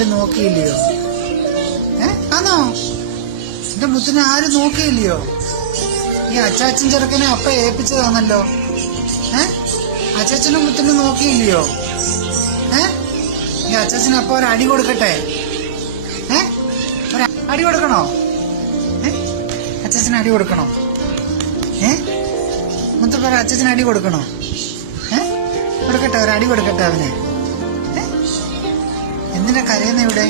ആരും നോക്കിയില്ലയോ? ആണോ? എന്റെ മുത്തിനെ ആരും നോക്കിയില്ലയോ? ഈ അച്ചാച്ചൻ ചെറുക്കനെ അപ്പ ഏൽപ്പിച്ചതാണല്ലോ. അച്ചാച്ചനും മുത്തിനും നോക്കിയില്ലയോ? ഈ അച്ചാച്ചന് അപ്പൊ ഒരു അടി കൊടുക്കട്ടെ? ഒരു അടി കൊടുക്കണോ? അച്ചാച്ചന് അടി കൊടുക്കണോ? മുത്തപ്പ അച്ചാച്ചന് അടി കൊടുക്കണോ? കൊടുക്കട്ടെ, ഒരു അടി കൊടുക്കട്ടെ അവന്. എന്തിനാ കരയുന്ന ഇവിടെ?